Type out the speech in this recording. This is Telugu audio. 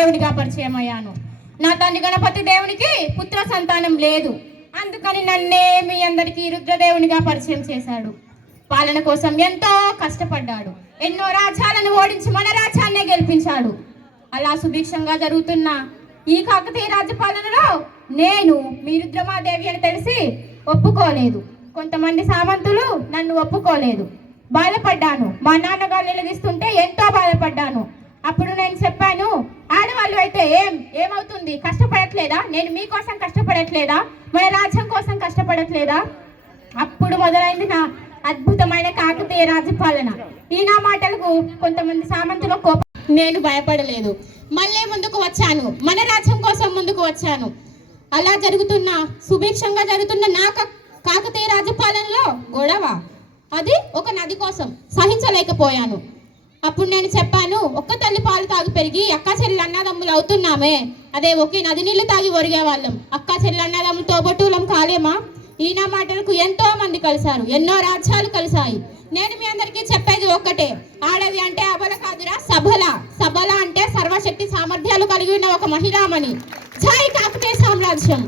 రుద్రదేవునిగా పరిచయం అయ్యాను. నా తండ్రి గణపతి దేవునికి పుత్ర సంతానం లేదు, అందుకని నన్నే మీ అందరికీ రుద్రదేవునిగా పరిచయం చేశాడు. పాలన కోసం ఎంతో కష్టపడ్డాడు, ఎన్నో రాజ్యాలను ఓడించి మన రాజ్యాన్నే గెలిపించాడు. అలా సుభిక్షంగా జరుగుతున్న ఈ కాకతీయ రాజ్య పాలనలో నేను మీ రుద్రమాదేవి అని తెలిసి ఒప్పుకోలేదు. కొంతమంది సామంతులు నన్ను ఒప్పుకోలేదు. బాధపడ్డాను. మా నాన్నగారు నిలదీస్తుంటే ఎంతో బాధపడ్డాను. అప్పుడు నేను చెప్పాను, ఆడవాళ్ళు అయితే ఏమవుతుంది, కష్టపడట్లేదా? నేను మీకోసం కష్టపడట్లేదా? మన రాజ్యం కోసం కష్టపడట్లేదా? అప్పుడు మొదలైంది నా అద్భుతమైన కాకతీయ రాజ్యపాలన. ఈ నా మాటలకు కొంతమంది సామంతుల కోపం. నేను భయపడలేదు, మళ్ళీ ముందుకు వచ్చాను, మన రాజ్యం కోసం ముందుకు వచ్చాను. అలా జరుగుతున్న సుభిక్షంగా జరుగుతున్న నా కాకతీయ రాజ్యపాలనలో గొడవ, అది ఒక నది కోసం సహించలేకపోయాను. అప్పుడు నేను చెప్పాను, ఒక్క తల్లి పాలు తాగి పెరిగి అక్క చెల్లి అన్నదమ్ములు అవుతున్నామే, అదే ఒకే నది నీళ్లు తాగి ఒరిగే వాళ్ళం. అక్క చెల్లి అన్నదమ్ములు తోబట్టులం కాలేమా? ఈయన మాటలకు ఎంతో మంది కలిశారు, ఎన్నో రాజ్యాలు కలిశాయి. నేను మీ అందరికీ చెప్పేది ఒక్కటే, ఆడది అంటే అబల కాదురా, సబల. సబల అంటే సర్వశక్తి సామర్థ్యాలు కలిగి ఉన్న ఒక మహిళామణి. జై కాకతీయ సామ్రాజ్యం.